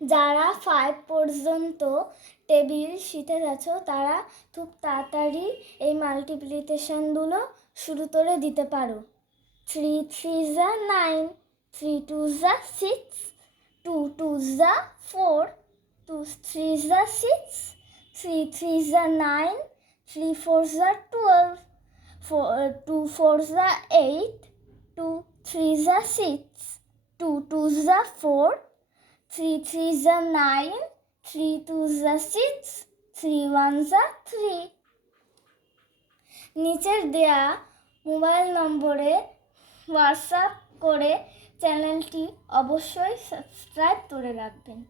যারা 5 পর্যন্ত টেবিল শিখে গেছো তারা খুব তাড়াতাড়ি এই মাল্টিপ্লিকেশনগুলো শুরু করে দিতে পারো। 3 3 যা 9, 3 2 যা 6, 2 2 যা 4, 2 3 যা 6, 3 3 যা 9, 3 4 যা 12, 2 4 যা 8, 2 3 যা 6, 2 2 যা 4, 3 3 যা 9, 3 2 যা 6, 3 1 যা 3। নিচের দেয়া মোবাইল নম্বরে হোয়াটসঅ্যাপ করে চ্যানেলটি অবশ্যই সাবস্ক্রাইব করে রাখবেন।